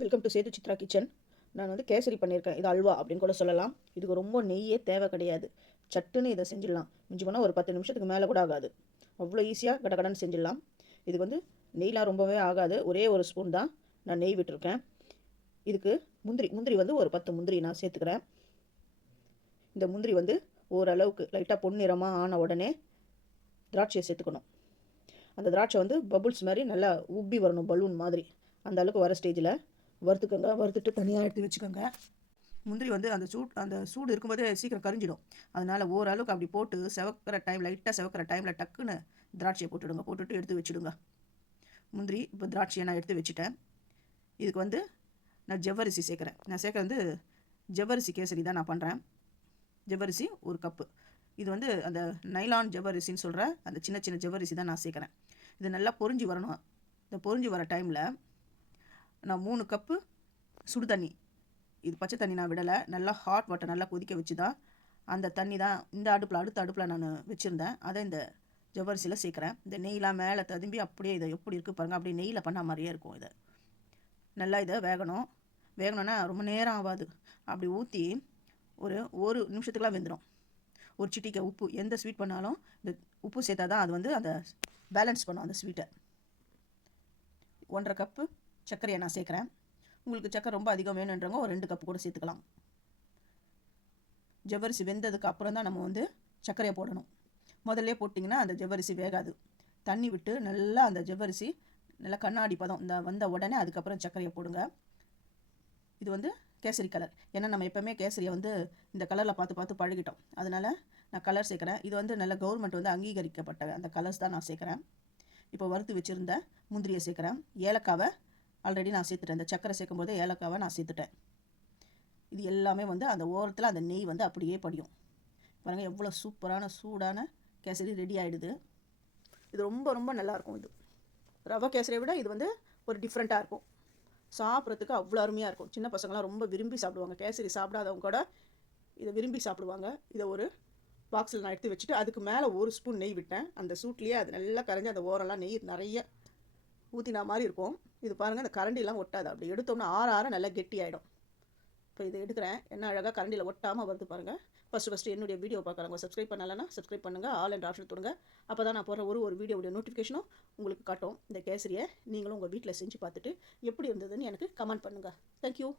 Welcome to Sethu Chitra kitchen. நான் வந்து கேசரி பண்ணியிருக்கேன். இது அல்வா அப்படின்னு கூட சொல்லலாம். இதுக்கு ரொம்ப நெய்யே தேவை கிடையாது. சட்டுன்னு இதை செஞ்சிடலாம். மிஞ்சி போனால் ஒரு 10 நிமிஷத்துக்கு மேலே கூட ஆகாது. அவ்வளோ ஈஸியாக கடகடன்னு செஞ்சிடலாம். இதுக்கு வந்து நெய்லாம் ரொம்பவே ஆகாது. ஒரே ஒரு ஸ்பூன் தான் நான் நெய் விட்டுருக்கேன். இதுக்கு முந்திரி வந்து ஒரு 10 முந்திரி நான் சேர்த்துக்கிறேன். இந்த முந்திரி வந்து ஓரளவுக்கு லைட்டாக பொன்னிறமாக ஆன உடனே திராட்சையை சேர்த்துக்கணும். அந்த திராட்சை வந்து பபுள்ஸ் மாதிரி நல்லா உப்பி வரணும், பலூன் மாதிரி. அந்த அளவுக்கு வர ஸ்டேஜில் வறுத்துக்கோங்க. வறுத்துட்டு தனியாக எடுத்து வச்சுக்கோங்க. முந்திரி வந்து அந்த சூடு இருக்கும்போதே சீக்கிரம் கரிஞ்சிடும். அதனால் ஓரளவுக்கு அப்படி போட்டு லைட்டாக செவக்கிற டைமில் டக்குன்னு திராட்சையை போட்டுடுங்க. போட்டுட்டு எடுத்து வச்சுடுங்க. முந்திரி இப்போ திராட்சையை நான் எடுத்து வச்சுட்டேன். இதுக்கு வந்து நான் ஜவ்வரிசி சேர்க்குறேன். நான் சேர்க்குறது வந்து ஜவ்வரிசி கேசரி தான் நான் பண்ணுறேன். ஜவ்வரிசி 1 கப்பு. இது வந்து அந்த நைலான் ஜவ்வரிசின்னு சொல்கிற அந்த சின்ன சின்ன ஜவ்வரிசி தான் நான் சேர்க்குறேன். இது நல்லா பொரிஞ்சு வரணும். இந்த பொரிஞ்சு வர டைமில் நான் 3 கப்பு சுடு தண்ணி, இது பச்சை தண்ணி நான் விடலை, நல்லா ஹாட் வாட்டர் நல்லா கொதிக்க வச்சு தான் அந்த தண்ணி தான் இந்த அடுத்த அடுப்பில் நான் வச்சுருந்தேன். அதை இந்த ஜவ்வரிசியில் சேர்க்குறேன். இந்த நெய்லாம் மேலே ததும்பி அப்படியே இதை எப்படி இருக்குது பாருங்கள், அப்படியே நெய்யில் பண்ண மாதிரியே இருக்கும். இதை நல்லா இதை வேகணும்னா ரொம்ப நேரம் ஆகாது. அப்படி ஊற்றி ஒரு நிமிஷத்துக்குலாம் வெந்துடும். ஒரு சிட்டிக்கை உப்பு, எந்த ஸ்வீட் பண்ணாலும் இந்த உப்பு சேர்த்தா தான் அது வந்து அந்த பேலன்ஸ் பண்ணும் அந்த ஸ்வீட்டை. 1.5 கப்பு சர்க்கரையை நான் சேர்க்குறேன். உங்களுக்கு சர்க்கரை ரொம்ப அதிகம் வேணுன்றவங்க ஒரு 2 கப்பு கூட சேர்த்துக்கலாம். ஜவ்வரிசி வெந்ததுக்கு அப்புறம் தான் நம்ம வந்து சர்க்கரையை போடணும். முதல்ல போட்டிங்கன்னா அந்த ஜவ்வரிசி வேகாது. தண்ணி விட்டு நல்லா அந்த ஜவ்வரிசி நல்லா கண்ணாடி பதம் இந்த வந்த உடனே அதுக்கப்புறம் சர்க்கரையை போடுங்க. இது வந்து கேசரி கலர். ஏன்னா நம்ம எப்போவுமே கேசரியை வந்து இந்த கலரில் பார்த்து பழகிட்டோம். அதனால் நான் கலர் சேர்க்குறேன். இது வந்து நல்ல கவர்மெண்ட் வந்து அங்கீகரிக்கப்பட்ட அந்த கலர்ஸ் தான் நான் சேர்க்குறேன். இப்போ வறுத்து வச்சுருந்த முந்திரியை சேர்க்குறேன். ஏலக்காவை ஆல்ரெடி நான் சேர்த்துட்டேன். இந்த சர்க்கரை சேர்க்கும் போது ஏலக்காவை நான் சேர்த்துட்டேன். இது எல்லாமே வந்து அந்த ஓரத்தில் அந்த நெய் வந்து அப்படியே படியும். பாருங்கள் எவ்வளோ சூப்பரான சூடான கேசரி ரெடி ஆகிடுது. இது ரொம்ப ரொம்ப நல்லாயிருக்கும். இது ரவை கேசரியை விட இது வந்து ஒரு டிஃப்ரெண்ட்டாக இருக்கும். சாப்பிட்றதுக்கு அவ்வளோ அருமையாக இருக்கும். சின்ன பசங்களாம் ரொம்ப விரும்பி சாப்பிடுவாங்க. கேசரி சாப்பிடாதவங்க கூட இதை விரும்பி சாப்பிடுவாங்க. இதை ஒரு பாக்ஸில் நான் எடுத்து வச்சுட்டு அதுக்கு மேலே 1 ஸ்பூன் நெய் விட்டேன். அந்த சூட்லேயே அது நல்லா கரைஞ்சி அந்த ஓரெல்லாம் நெய் நிறைய ஊற்றினா மாதிரி இருக்கும். இது பாருங்கள், இந்த கரண்டிலாம் ஒட்டாது. அப்படி எடுத்தோம்னா ஆற நல்லா கெட்டி ஆகிடும். இப்போ இதை எடுக்கிறேன். என்ன அழகாக கரண்டியில் ஒட்டாமல் வருது பாருங்கள். ஃபஸ்ட்டு என்னுடைய வீடியோ பார்க்குறவங்க சப்ஸ்கிரைப் பண்ணலைன்னா சப்ஸ்கிரைப் பண்ணுங்கள். ஆல் அண்ட் ஆப்ஷன் தொடுங்க. அப்போ தான் நான் போடுற ஒரு வீடியோடைய நோட்டிஃபிகேஷனும் உங்களுக்கு காட்டும். இந்த கேசரியை நீங்களும் உங்கள் வீட்டில் செஞ்சு பார்த்துட்டு எப்படி இருந்ததுன்னு எனக்கு கமெண்ட் பண்ணுங்கள். தேங்க்யூ.